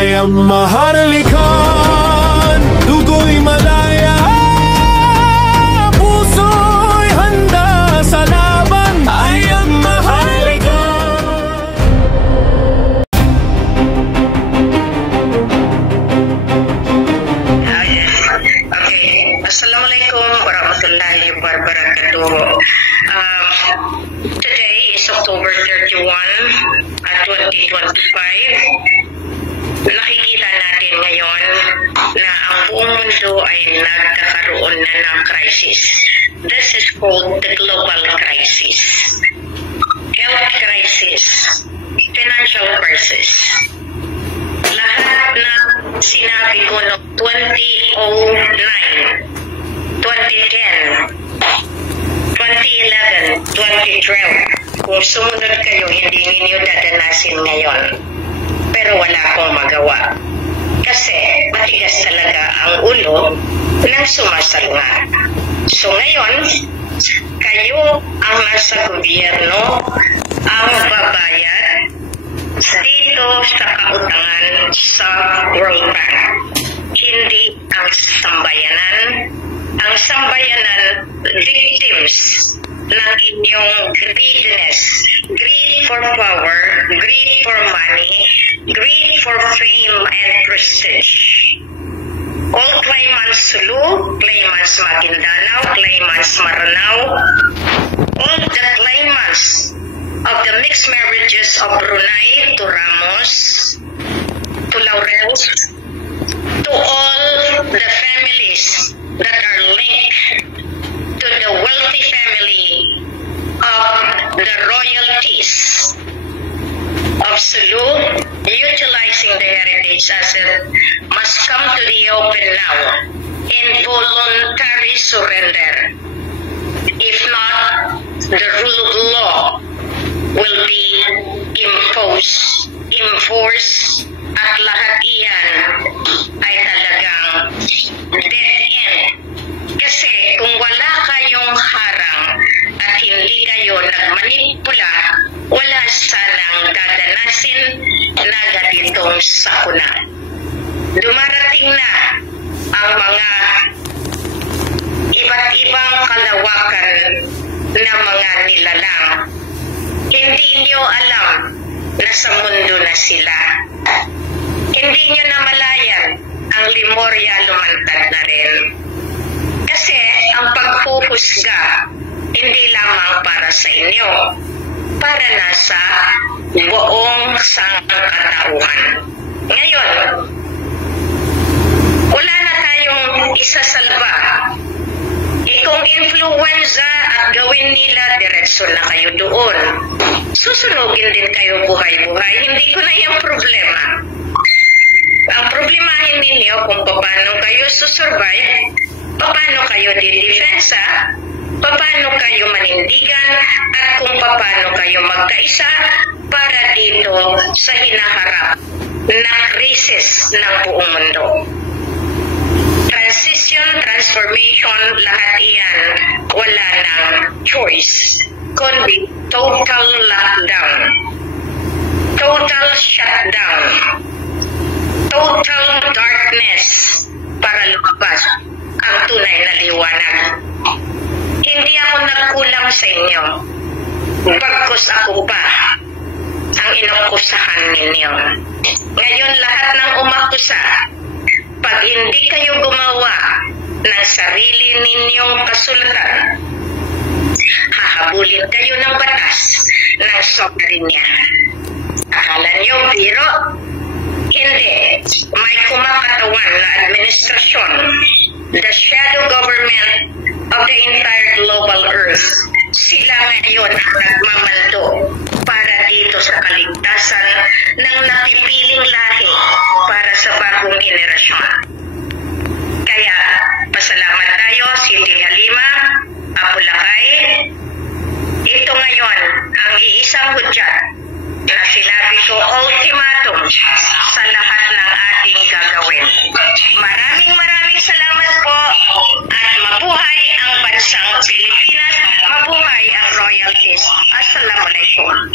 I am maharlikhan, dugo'y malaya, puso'y handa sa laban. I am maharlikhan. Okay. Assalamualaikum warahmatullahi wabarakatuh. Today is October 31, 2025. Nakikita natin ngayon na ang buong mundo ay nagkakaroon na ng crisis. This is called the global crisis. Health crisis, financial crisis. Lahat na sinabi ko noong 2009, 2010, 2011, 2012, kung sumunod kayo, hindi ninyo dadanasin ngayon. Pero wala akong magawa. Kasi matigas talaga ang ulo ng sumasalungat. So ngayon, kayo ang nasa gobyerno ang babayad dito sa kautangan sa World Bank. Hindi ang sambayanan. Ang sambayanan, victims ng inyong greediness. Greed for power, greed for money, greed for fame and prestige. All claimants Sulu, claimants Maguindanao, claimants Maranao, all the claimants of the mixed marriages of Brunei to Ramos, to Laurels, to all the families that are linked to the wealthy family of the royalties of Sulu, utilizing the heritage asset, must come to the open now in voluntary surrender. If not, the rule of law will be enforced, at lahat iyan ay talagang dead end. Kasi kung wala kayong harang at hindi kayo nagmanipula, wala sanang dadanasin na ganitong sakuna. Dumarating na ang mga iba't ibang kalawakan na mga nilalang. Hindi niyo alam na sa mundo na sila. Hindi niyo namalayan ang Lemuria lumantad na rin. Kasi ang paghuhusga hindi lamang para sa inyo, para na sa buong sangkatauhan. Ngayon, wala na tayong isasalba. Kung influenza at gawin nila, diretso na kayo doon. Susunugin din kayo buhay-buhay. Hindi ko na yung problema. Ang problemahin ninyo kung paano kayo susurvive, paano kayo didefensa, paano kayo manindigan, at kung paano kayo magkaisa para dito sa hinaharap na krisis ng buong mundo. Transformation, lahat iyan, wala nang choice, kundi total lockdown, total shutdown, total darkness para lumabas ang tunay na liwanag. Hindi ako nagkulang sa inyo, bagkus ako pa ang inakusahan ninyo. Ngayon lahat ng umakusa, pag hindi kayo gumawa ng sarili ninyong kasulatan, hahabulin kayo ng batas ng soberanya. Akala niyo biro? Hindi. May kumakatawan na administrasyon, the shadow government of the entire global earth. Sila ngayon ang nagmamaldo para dito sa kaligtasan ng napipiling lahi para sa bagong henerasyon. Kaya, pasalamat tayo, Siti Halima, Apulakay. Ito ngayon ang iisang hudyat na sinabi ko ultimatum sa lahat ng ating gagawin. Maraming salamat po at mabuhay ang bansang Pilipinas, mabuhay ang royalties. Assalamualaikum.